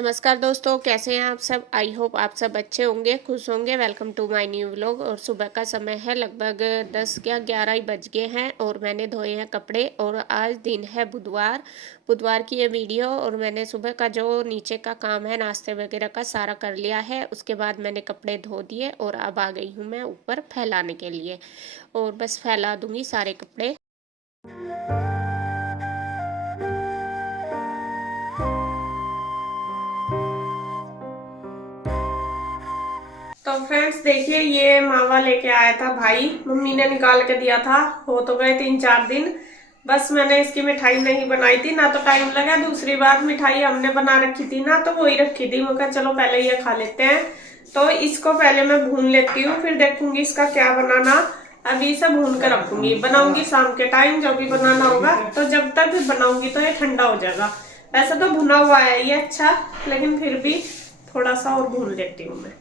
नमस्कार दोस्तों, कैसे हैं आप सब। आई होप आप सब अच्छे होंगे, खुश होंगे। Welcome to my new vlog. और सुबह का समय है, लगभग 10 या 11 ही बज गए हैं और मैंने धोए हैं कपड़े। और आज दिन है बुधवार। बुधवार की ये वीडियो। और मैंने सुबह का जो नीचे का काम है, नाश्ते वगैरह का, सारा कर लिया है। उसके बाद मैंने कपड़े धो दिए और अब आ गई हूँ मैं ऊपर फैलाने के लिए। और बस फैला दूंगी सारे कपड़े। तो फ्रेंड्स देखिए, ये मावा लेके आया था भाई, मम्मी ने निकाल के दिया था। हो तो गए 3-4 दिन। बस मैंने इसकी मिठाई नहीं बनाई थी ना, तो टाइम लगा। दूसरी बार मिठाई हमने बना रखी थी ना, तो वही रखी थी। मैं कहा चलो पहले ये खा लेते हैं। तो इसको पहले मैं भून लेती हूँ, फिर देखूंगी इसका क्या बनाना। अभी इसे भून कर रखूंगी, बनाऊंगी शाम के टाइम जब भी बनाना होगा। तो जब तक बनाऊंगी तो ये ठंडा हो जाएगा। वैसे तो भुना हुआ है ये अच्छा, लेकिन फिर भी थोड़ा सा और भून लेती हूँ मैं।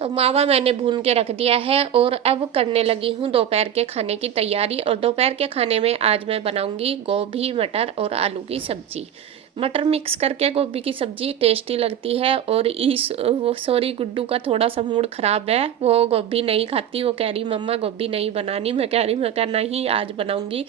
तो मावा मैंने भून के रख दिया है और अब करने लगी हूँ दोपहर के खाने की तैयारी। और दोपहर के खाने में आज मैं बनाऊंगी गोभी, मटर और आलू की सब्जी। मटर मिक्स करके गोभी की सब्जी टेस्टी लगती है। और इस वो सॉरी, गुड्डू का थोड़ा सा मूड खराब है, वो गोभी नहीं खाती। वो कह रही मम्मा गोभी नहीं बनानी। मैं कह रही, मैं कह नहीं, आज बनाऊंगी।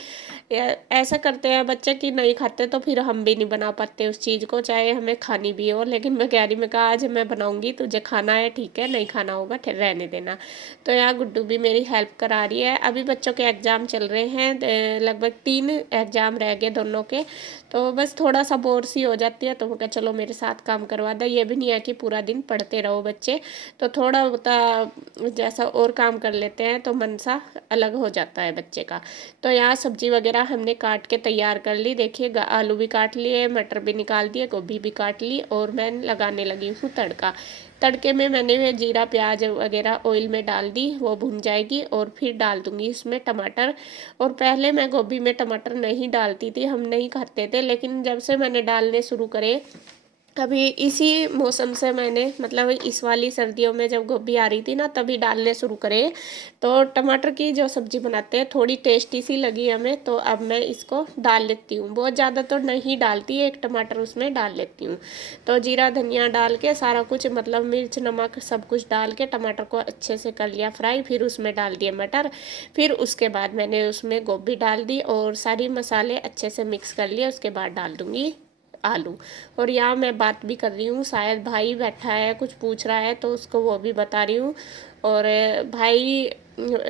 ऐसा करते हैं बच्चे कि नहीं खाते तो फिर हम भी नहीं बना पाते उस चीज़ को, चाहे हमें खानी भी हो। लेकिन मैं कह रही, मैं कहा आज मैं बनाऊंगी, तुझे खाना है ठीक है, नहीं खाना होगा रहने देना। तो यहाँ गुड्डू भी मेरी हेल्प करा रही है। अभी बच्चों के एग्ज़ाम चल रहे हैं, लगभग 3 एग्ज़ाम रह गए दोनों के। तो बस थोड़ा सा बोर सी हो जाती है, तो मैं कहा चलो मेरे साथ काम करवा दे। ये भी नहीं है कि पूरा दिन पढ़ते रहो बच्चे, तो थोड़ा होता जैसा और काम कर लेते हैं तो मन सा अलग हो जाता है बच्चे का। तो यहाँ सब्जी वगैरह हमने काट के तैयार कर ली। देखिए, आलू भी काट लिए, मटर भी निकाल दिए, गोभी भी काट ली। और मैं लगाने लगी हूँ तड़का। तड़के में मैंने जीरा प्याज वगैरह ऑयल में डाल दी, वो भुन जाएगी। और फिर डाल दूंगी इसमें टमाटर। और पहले मैं गोभी में टमाटर नहीं डालती थी, हम नहीं खाते थे। लेकिन जब से मैंने डालने शुरू करे, अभी इसी मौसम से मैंने, मतलब इस वाली सर्दियों में जब गोभी आ रही थी ना, तभी डालने शुरू करे। तो टमाटर की जो सब्जी बनाते हैं थोड़ी टेस्टी सी लगी हमें, तो अब मैं इसको डाल लेती हूँ। बहुत ज़्यादा तो नहीं डालती, एक टमाटर उसमें डाल लेती हूँ। तो जीरा धनिया डाल के सारा कुछ, मतलब मिर्च नमक सब कुछ डाल के टमाटर को अच्छे से कर लिया फ्राई। फिर उसमें डाल दिए मटर। फिर उसके बाद मैंने उसमें गोभी डाल दी और सारी मसाले अच्छे से मिक्स कर लिए। उसके बाद डाल दूँगी आलू। और यहाँ मैं बात भी कर रही हूँ, शायद भाई बैठा है कुछ पूछ रहा है, तो उसको वो भी बता रही हूँ। और भाई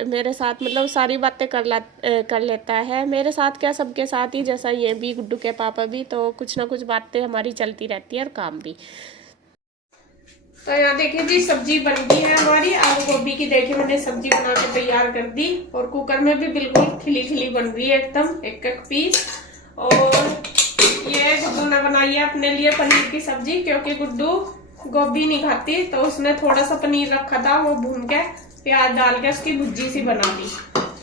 मेरे साथ मतलब सारी बातें कर लेता है। मेरे साथ क्या, सबके साथ ही, जैसा ये भी, गुड्डू के पापा भी। तो कुछ ना कुछ बातें हमारी चलती रहती है और काम भी। तो यहाँ देखिए जी, सब्जी बन गई है हमारी आलू गोभी की। देखिए मैंने सब्जी बना के तैयार कर दी। और कुकर में भी बिल्कुल खिली खिली बन रही है एकदम, एक एक पीस। और ये गुड्डू ने बनाई है अपने लिए पनीर की सब्जी, क्योंकि गुड्डू गोभी नहीं खाती। तो उसने थोड़ा सा पनीर रखा था, वो भून के प्याज डाल के उसकी भुर्जी सी बना दी।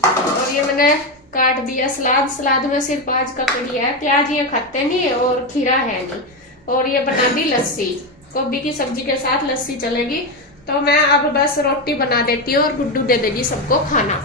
और ये मैंने काट दिया सलाद। सलाद में सिर्फ आज ककड़ी है, प्याज ये खाते नहीं और खीरा है नहीं। और ये बना दी लस्सी, गोभी की सब्जी के साथ लस्सी चलेगी। तो मैं अब बस रोटी बना देती हूँ और गुड्डू दे देगी सबको खाना।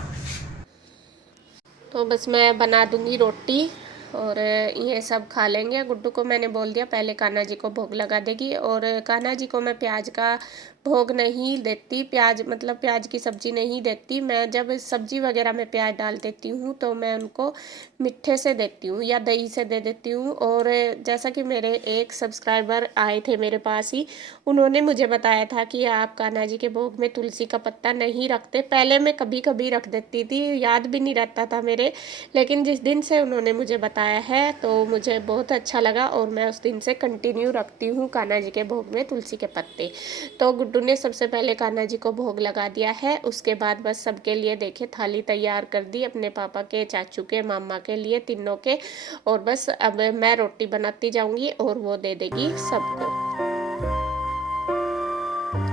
तो बस मैं बना दूंगी रोटी और ये सब खा लेंगे। गुड्डू को मैंने बोल दिया पहले कान्हा जी को भोग लगा देगी। और कान्हा जी को मैं प्याज का भोग नहीं देती, प्याज मतलब प्याज की सब्जी नहीं देती। मैं जब सब्जी वगैरह में प्याज डाल देती हूँ तो मैं उनको मिट्ठे से देती हूँ या दही से दे देती हूँ। और जैसा कि मेरे एक सब्सक्राइबर आए थे मेरे पास ही, उन्होंने मुझे बताया था कि आप कान्हा जी के भोग में तुलसी का पत्ता नहीं रखते। पहले मैं कभी कभी रख देती थी, याद भी नहीं रहता था मेरे। लेकिन जिस दिन से उन्होंने मुझे बताया है तो मुझे बहुत अच्छा लगा और मैं उस दिन से कंटिन्यू रखती हूँ कान्हा जी के भोग में तुलसी के पत्ते। तो गुड्डू ने सबसे पहले कान्हा जी को भोग लगा दिया है। उसके बाद बस सबके लिए देखे थाली तैयार कर दी, अपने पापा के, चाचू के, मामा के लिए, तीनों के। और बस अब मैं रोटी बनाती जाऊंगी और वो दे देगी सबको।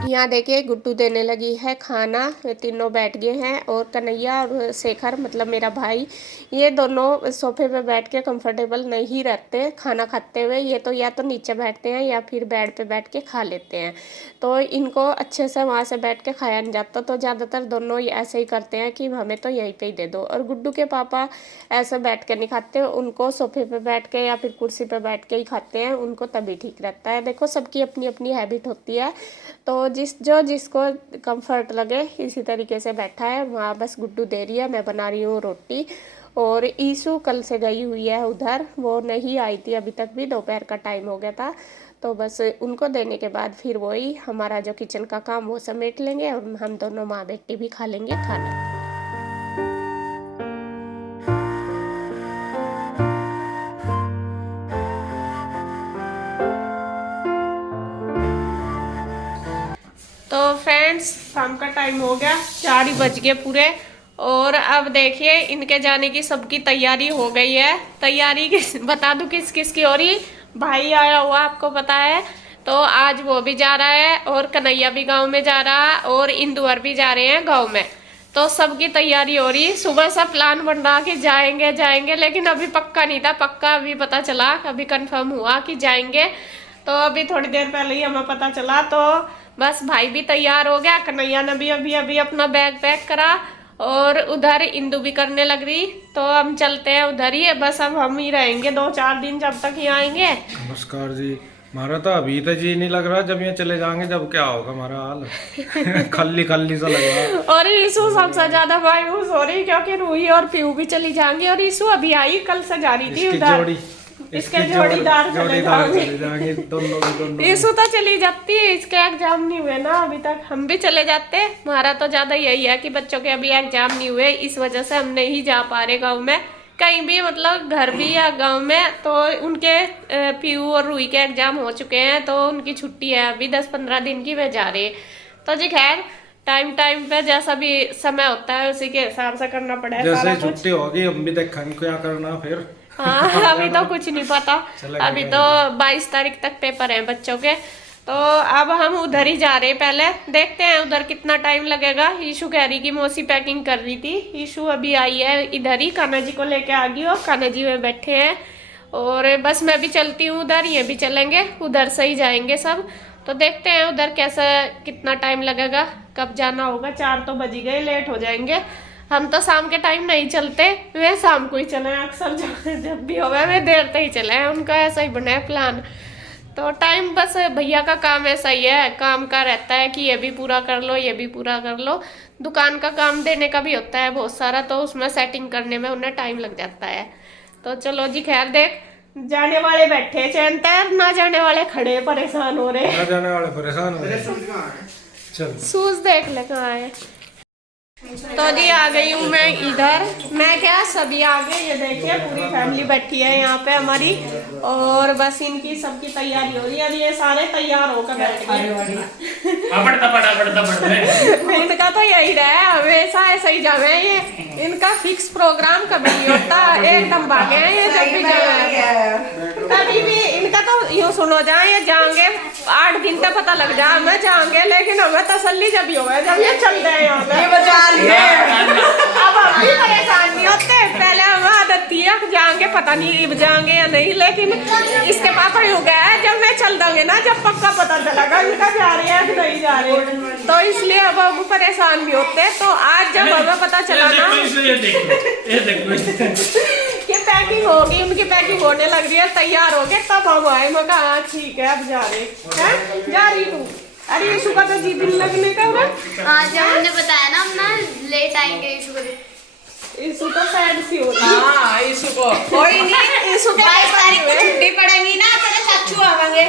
यहाँ देखिए गुड्डू देने लगी है खाना, तीनों बैठ गए हैं और कन्हैया और शेखर मतलब मेरा भाई, ये दोनों सोफे पे बैठ के कंफर्टेबल नहीं रहते खाना खाते हुए। ये तो या तो नीचे बैठते हैं या फिर बेड पे बैठ के खा लेते हैं, तो इनको अच्छे से वहाँ से बैठ के खाया नहीं जाता, तो ज़्यादातर दोनों ऐसे ही करते हैं कि हमें तो यहीं पे ही दे दो। और गुड्डू के पापा ऐसे बैठ के नहीं खाते, उनको सोफे पे बैठ के या फिर कुर्सी पे बैठ के ही खाते हैं, उनको तभी ठीक रहता है। देखो सबकी अपनी अपनी हैबिट होती है, तो जिसको कंफर्ट लगे इसी तरीके से बैठा है। वहाँ बस गुड्डू दे रही है, मैं बना रही हूँ रोटी। और ईशु कल से गई हुई है उधर, वो नहीं आई थी अभी तक भी, दोपहर का टाइम हो गया था, तो बस उनको देने के बाद फिर वही हमारा जो किचन का काम वो समेट लेंगे और हम दोनों माँ बेटी भी खा लेंगे खाना। तो फ्रेंड्स शाम का टाइम हो गया, 4 ही बज गए पूरे। और अब देखिए इनके जाने की सबकी तैयारी हो गई है। तैयारी किस बता दूं किस किस की हो रही, भाई आया हुआ आपको पता है, तो आज वो भी जा रहा है और कन्हैया भी गांव में जा रहा है और इंदुवर भी जा रहे हैं गांव में, तो सबकी तैयारी हो रही। सुबह से प्लान बन रहा कि जाएंगे जाएंगे, लेकिन अभी पक्का नहीं था, पक्का अभी पता चला, अभी कंफर्म हुआ कि जाएंगे, तो अभी थोड़ी देर पहले ही हमें पता चला। तो बस भाई भी तैयार हो गया, कन्हैया ने भी अभी अभी अपना बैग पैक करा और उधर इंदु भी करने लग रही, तो हम चलते हैं उधर ही। बस अब हम ही रहेंगे 2-4 दिन जब तक यहाँ आएंगे। नमस्कार जी, हमारा तो अभी तो जी नहीं लग रहा, जब यहाँ चले जाएंगे जब क्या होगा हमारा हाल। खाली खाली सा लग रहा। और ईशु सबसे ज्यादा मायूस हो रही क्योंकि रूही और पीयू भी चली जाएंगी और ईशु अभी आई, कल से जा रही थी उधर, इसके जोड़ीदार चले जाएंगे दोनों। ईशु तो चली जाती है, इसके एग्जाम नहीं हुए ना अभी तक, हम भी चले जाते। हमारा तो ज्यादा यही है कि बच्चों के अभी एग्जाम नहीं हुए, इस वजह से हम नहीं जा पा रहे गाँव में कहीं भी, मतलब घर भी या गांव में। तो उनके पीयू और रूही के एग्जाम हो चुके हैं, तो उनकी छुट्टी है अभी 10-15 दिन की, वे जा रही है। तो जी खैर टाइम पे जैसा भी समय होता है उसी के हिसाब से करना पड़ेगा। जैसे छुट्टी होगी हम भी देखेंगे क्या करना फिर। हाँ अभी तो कुछ नहीं पता, अभी तो 22 तारीख तक पेपर है बच्चों के, तो अब हम उधर ही जा रहे हैं। पहले देखते हैं उधर कितना टाइम लगेगा। ईशु कह रही कि मौसी पैकिंग कर रही थी, ईशु अभी आई है इधर ही, कान्हा जी को लेके आ गई और कान्हा जी में बैठे हैं। और बस मैं भी चलती हूँ उधर, ये भी चलेंगे, उधर से ही जाएंगे सब। तो देखते हैं उधर कैसा कितना टाइम लगेगा, कब जाना होगा। 4 तो बज गए, लेट हो जाएंगे। हम तो शाम के टाइम नहीं चलते, वे शाम को ही चले अक्सर, जब भी हो वे देर तक ही चले, उनका ऐसा ही बना है प्लान। तो टाइम बस भैया का काम ऐसा ही है, काम का रहता है कि ये भी पूरा कर लो ये भी पूरा कर लो। दुकान का काम देने का भी होता है बहुत सारा, तो उसमें सेटिंग करने में उन्हें टाइम लग जाता है। तो चलो जी खैर, देख जाने वाले बैठे चैन तैर, ना जाने वाले खड़े परेशान हो रहे, ना जाने वाले परेशान हो रहे। चल सूज देख ले कहाँ है। तो जी आ गई हूँ मैं इधर, मैं क्या सभी आ गए, ये देखिए पूरी फैमिली बैठी है यहाँ पे हमारी, और बस इनकी सबकी तैयारी हो रही है। अब ये सारे तैयार होकर बैठ गए। इनका तो यही रहा, हमेशा ऐसा ही जावे, ये इनका फिक्स प्रोग्राम कभी नहीं होता, एकदम भागे हैं ये जब भी जावे। कभी भी इनका तो यूँ सुनो जाए, ये जाएंगे 8 दिन तक पता लग जाए हमें जाएंगे, लेकिन हमें तसल्ली जब ही होगा जब ये चल रहे हैं। अब हम भी परेशान नहीं होते, पहले हमें आदत थी जाएंगे पता नहीं जाएंगे या नहीं, लेकिन इसके पापा यूँ गया जब मैं चल देंगे ना, जब पक्का पता चलेगा इनका जा रहे हैं कि नहीं जा रहे, तो इसलिए अब हम परेशान नहीं होते। तो आज जब हमें पता चला ना ये पैकिंग होगी, उनकी पैकिंग होने लग रही है, तैयार हो गए, तब हम आए। मैं कहा ठीक है अब जा रहे हैं, जा रही तू। अरे यीशु का तो जी दिन लगने का होगा। हाँ जब हमने बताया ना हम ना लेट आएंगे यीशु को, यीशु तो सैड सी होती। हाँ यीशु को कोई नहीं, यीशु 22 तारीख को छुट्टी पड़ेगी ना, तेरे चाचू आवेंगे,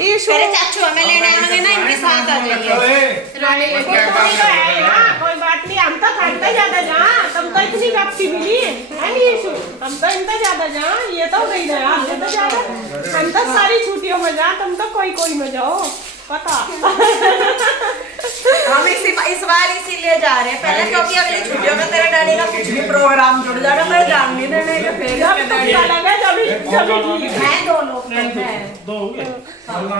यीशु तेरे चाचू हमें लेने आवेंगे ना, इनके साथ आ जाएंगे। कोई बात नहीं, हम तो थकते ज्यादा जहाँ, तुम तो इतनी वक्ति मिली है यीशु, हम तो इनका ज्यादा जहाँ, ये तो गई ना तो ज्यादा, हम तो सारी छुट्टियों में जा, तुम तो कोई में जाओ पता। हम इस बार इसीलिए जा रहे हैं पहले, क्योंकि अगली छुट्टियों में तेरे डैडी का कुछ भी प्रोग्राम जुड़ जाएगा, मैं जान नहीं देने के फिर इसके डैडी हैं 2 लोग हैं।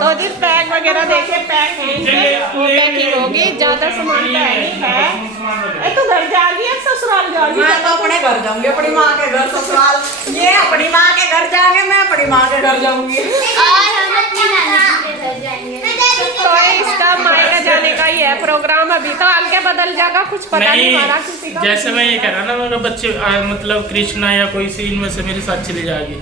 तो जी पैक वगैरह देखे, पैक है इनके, वो पैकिंग होगी, ज्यादा सामान तो है नहीं है। तो घर जाएगी या ससुराल जाएगी? मैं तो अपने घर जाऊंगी, अपनी माँ के घर ससुराल, ये अपनी माँ के घर जाएंगे, मैं अपनी माँ के घर जाऊंगी। तो इसका मायका जाने का ही है प्रोग्राम, अभी तो हल्के बदल जाएगा, कुछ पता नहीं हमारा किसी का। जैसे मैं ये कह रहा ना, मेरे बच्चे मतलब कृष्णा या कोई सी इनमें से मेरे साथ चली जाएगी,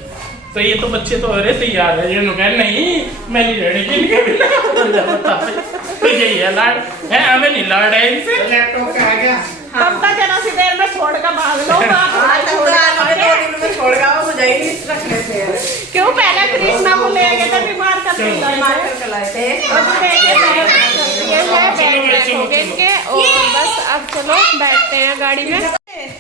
तो ये तो बच्चे तो हो रहे तैयार है, ये लोग कह नहीं मैं नहीं रहने के लिए तो यही है लाड है, हमें नहीं लाड है इनसे। लैपटॉप पे आ गया। तब तक जरा सी देर में छोड़ कर भाग लो। रखने से क्यों पहले कृष्णा को ले गए थे, बीमार करके बीमार करके लाए थे। और बस अब चलो बैठते हैं गाड़ी में।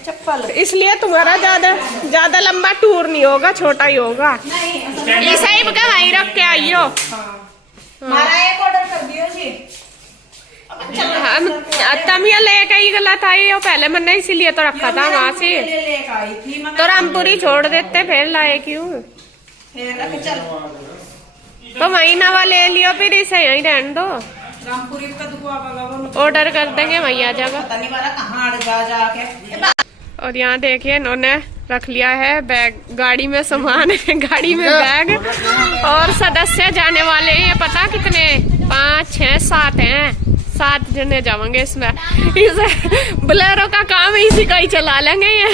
चप्पल इसलिए तुम्हारा ज्यादा लंबा टूर नहीं होगा, छोटा ही होगा। ऐसा ही बका वहीं रख के आइयो। हमारा एक ऑर्डर कर दियो जी। हम तमिया लेके ही गलत आई हो, पहले मैंने इसीलिए तो रखा था वहाँ से, लेके आई थी तो रामपुरी छोड़ देते फिर लाए क्यों? फिर चल तो वहीं नवा ले लियो, फिर इसे यहीं रहने दो, रामपुरी का दुआ ऑर्डर कर देंगे वहीं आ जाएगा। पता नहीं वाला कहाँ अड़ जा जाके। और यहाँ देखिए इन्होंने रख लिया है बैग, गाड़ी में सामान है, गाड़ी में बैग, और सदस्य जाने वाले हैं, पता कितने, 5 6 7 हैं, 7 जने जाएंगे इसमें। इस बोलेरो का काम इसी का ही चला लेंगे ये।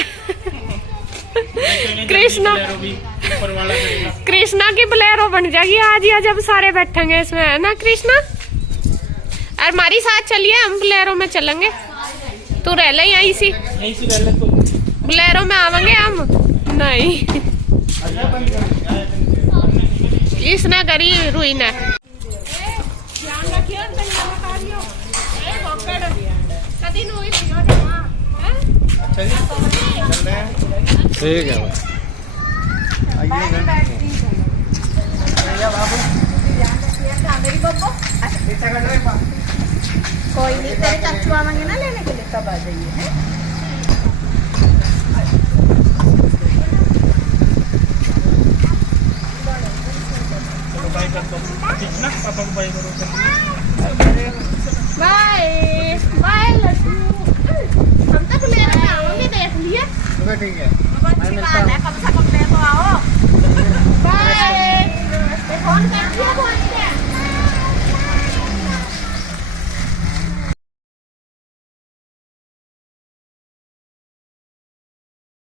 कृष्णा की बोलेरो बन जाएगी आज या जब सारे बैठेंगे इसमें, है ना कृष्णा? और हमारी साथ चलिए, हम बोलेरो में चलेंगे, तू रह ले यहीं से, बोलेरो में आवेंगे हम। नहीं इसने करी रुई ने। ठीक है कोई नहीं, तेरे चाचू आवेंगे ना लेने के लिए, तब आ जाइए। बाय बाय लड्डू, हम तक ले रहे आएंगे, देख लिए। ठीक है, अच्छी बात है, कम से कम ले तो आओ।